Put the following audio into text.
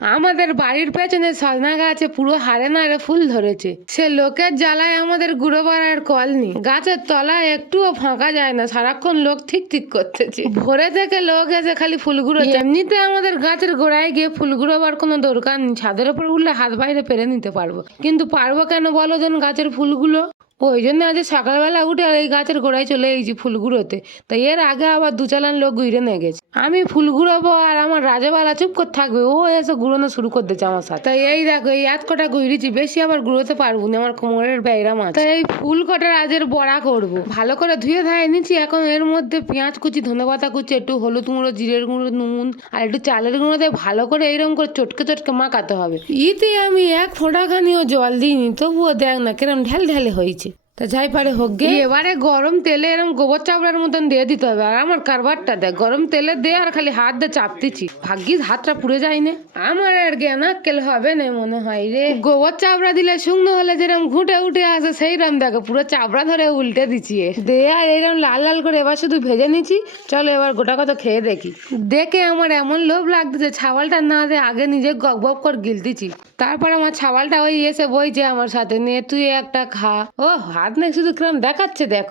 আমাদের বাড়ির পেছনে সজনা গাছে পুরো হারে নাড়ে ফুল ধরেছে। সে লোকের জ্বালায় আমাদের গুঁড়ো পাড়ার কল নেই। গাছের তলায় একটুও ফাঁকা যায় না, সারাক্ষণ লোক ঠিক ঠিক করতেছে। ভোরে থেকে লোক এসে খালি ফুল গুঁড়োচ্ছে। এমনিতে আমাদের গাছের গোড়ায় গিয়ে ফুল গুঁড়োবার কোনো দরকার নেই, ছাদের উপর উঠলে হাত বাইরে পেরে নিতে পারবো। কিন্তু পারবো কেন বলো দেন গাছের ফুলগুলো? ওই জন্য আজ সকালবেলা উঠে আর এই গাছের গোড়ায় চলে এসেছি ফুল গুঁড়োতে। তাই এর আগে আবার দু চালান লোক গুঁড়ে নিয়ে গেছে। আমি ফুল গুঁড়াবো আর আমার রাজাবালা চুপ করে থাকবে, ও এসে গুঁড়োনো শুরু করে দিচ্ছে আমার সাথে। তাই এই দেখো এই এত কটা গুঁড়িয়েছি, বেশি আবার গুঁড়োতে পারবো না, আমার কোমরের ব্যায়রা মাছ। তাই এই ফুল কটা আজের বড়া করবো। ভালো করে ধুয়ে ধায় নিচ্ছি। এখন এর মধ্যে পেঁয়াজ কুচি, ধনেপাতা কুচি, একটু হলুদ গুঁড়ো, জিরের গুঁড়ো, নুন আর একটু চালের গুঁড়ো দিয়ে ভালো করে এইরকম করে চটকে চটকে মাখাতে হবে। ইতে আমি এক ফোঁটাখানিও জল দিইনি, তবুও দেখ না কিরম ঢেল ঢেলে হয়েছে। তা যাই পারে হোক গে। এবারে গরম তেলে এরকম গোবর চাপড়ার মতন দিয়ে দিতে হবে। আর আমার কারবারটা দেখ, গরম তেলে দে আর খালি হাত দিয়ে চাপতেছি, ভাগ্যিস হাতটা পুড়ে যায় না। আমার আর জ্ঞান আক্কেল হবে না মনে হয় রে। গোবর চাপড়া দিলে শুকনো হলে যেরকম ঘুটে উঠে আসে সেইরকম দেখো পুরো চাপড়া ধরে উল্টে দিচ্ছি দে। আর এরকম লাল লাল করে এবার শুধু ভেজে নিচ্ছি। চলো এবার গোটা কত খেয়ে দেখি। দেখে আমার এমন লোভ লাগতেছে, ছাওয়ালটা না দে আগে নিজে গক বক করে গিলতেছি। তারপর আমার ছাওয়ালটা ওই এসে বইছে আমার সাথে, নিয়ে তুই একটা খা। ও হাত নেই শুধু কিরম দেখাচ্ছে দেখো।